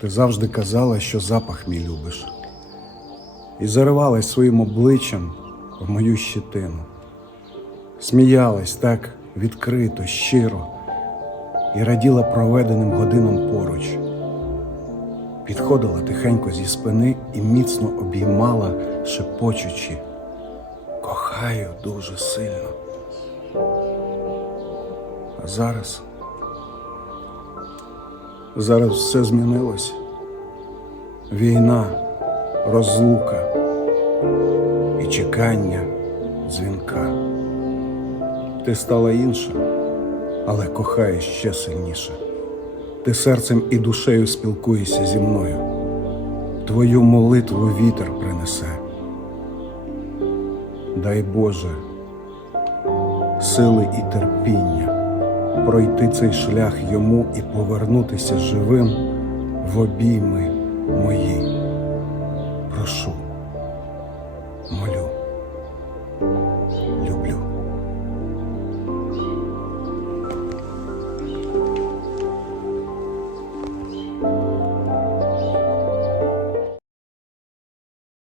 Ти завжди казала, що запах мій любиш, і заривалась своїм обличчям в мою щетину. Сміялась так відкрито, щиро і раділа проведеним годинам поруч. Підходила тихенько зі спини і міцно обіймала, шепочучи. Кохаю дуже сильно. А зараз. Зараз все змінилося. Війна, розлука і чекання дзвінка. Ти стала інша, але кохаєш ще сильніше. Ти серцем і душею спілкуєшся зі мною. Твою молитву вітер принесе. Дай Боже, сили і терпіння пройти цей шлях йому і повернутися живим в обійми мої.